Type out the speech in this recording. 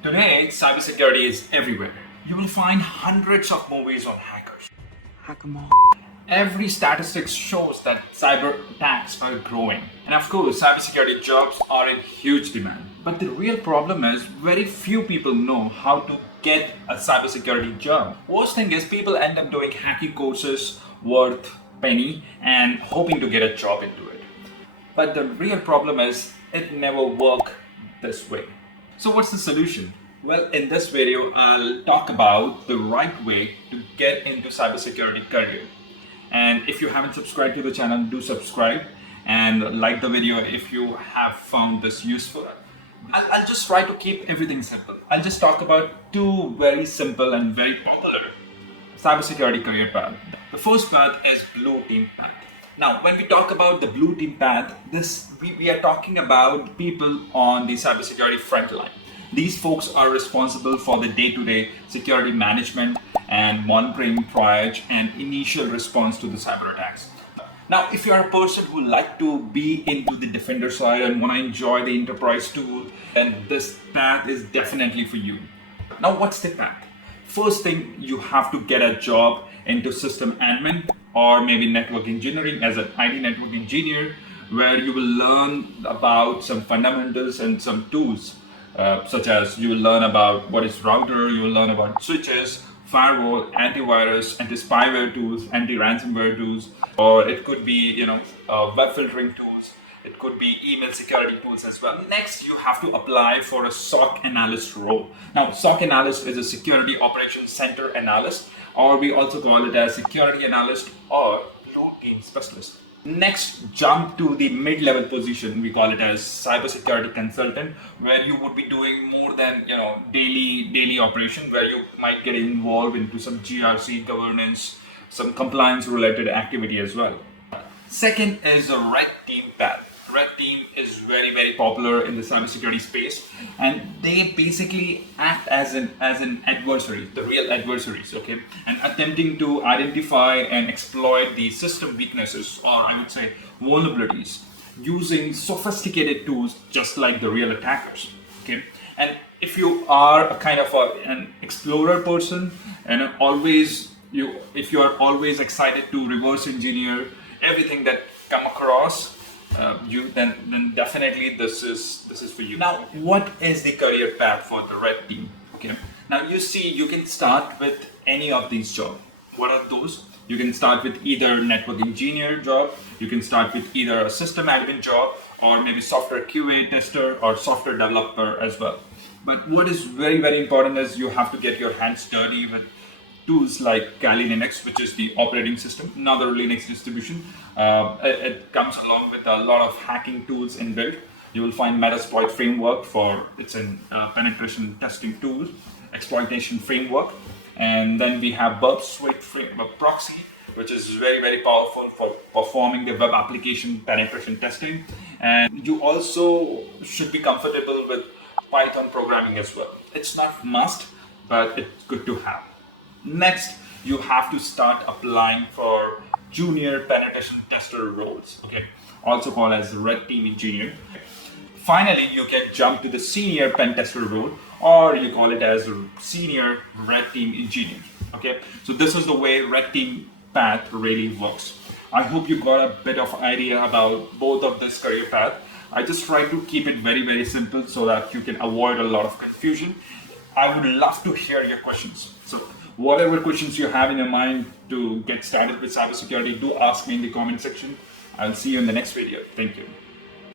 Today, cybersecurity is everywhere. You will find hundreds of movies on hackers. Hack 'em all. Every statistics shows that cyber attacks are growing. And of course, cybersecurity jobs are in huge demand. But the real problem is very few people know how to get a cybersecurity job. Worst thing is people end up doing hacking courses worth penny and hoping to get a job into it. But the real problem is it never works this way. So what's the solution? Well, in this video, I'll talk about the right way to get into cybersecurity career. And if you haven't subscribed to the channel, do subscribe and like the video if you have found this useful. I'll just try to keep everything simple. I'll just talk about two very simple and very popular cybersecurity career path. The first path is blue team path. Now, when we talk about the blue team path, we are talking about people on the cybersecurity front line. These folks are responsible for the day-to-day security management and monitoring, triage, and initial response to the cyber attacks. Now, if you are a person who like to be into the defender side and want to enjoy the enterprise tool, then this path is definitely for you. Now, what's the path? First thing, you have to get a job into system admin or maybe network engineering as an IT network engineer, where you will learn about some fundamentals and some tools, such as you will learn about what is router, you will learn about switches, firewall, antivirus, anti-spyware tools, anti-ransomware tools, or it could be web filtering tools. It could be email security tools as well. Next, you have to apply for a SOC analyst role. Now, SOC analyst is a security operations center analyst, or we also call it as security analyst or blue team specialist. Next, jump to the mid-level position. We call it as cybersecurity consultant, where you would be doing more than daily operation, where you might get involved into some GRC governance, some compliance related activity as well. Second is the red team path. Red team is very, very popular in the cybersecurity space, and they basically act as an adversary, the real adversaries, okay, and attempting to identify and exploit the system weaknesses, or I would say vulnerabilities, using sophisticated tools just like the real attackers, okay. And if you are a kind of an explorer person, and if you are always excited to reverse engineer everything that come across then definitely this is for you. Now, what is the career path for the red team? Okay. Now you can start with any of these jobs. What are those? You can start with either network engineer job, you can start with either a system admin job, or maybe software QA tester or software developer as well. But what is very, very important is you have to get your hands dirty with tools like Kali Linux, which is the operating system, another Linux distribution. It comes along with a lot of hacking tools inbuilt. You will find Metasploit framework it's an penetration testing tool, exploitation framework. And then we have Burp Suite proxy, which is very, very powerful for performing the web application penetration testing. And you also should be comfortable with Python programming as well. It's not must, but it's good to have. Next, you have to start applying for junior penetration tester roles, okay, also called as red team engineer. Finally, you can jump to the senior pen tester role, or you call it as senior red team engineer, okay. So this is the way red team path really works. I hope you got a bit of idea about both of this career path. I just try to keep it very, very simple so that you can avoid a lot of confusion. I would love to hear your questions. So whatever questions you have in your mind to get started with cybersecurity, do ask me in the comment section. I'll see you in the next video. Thank you.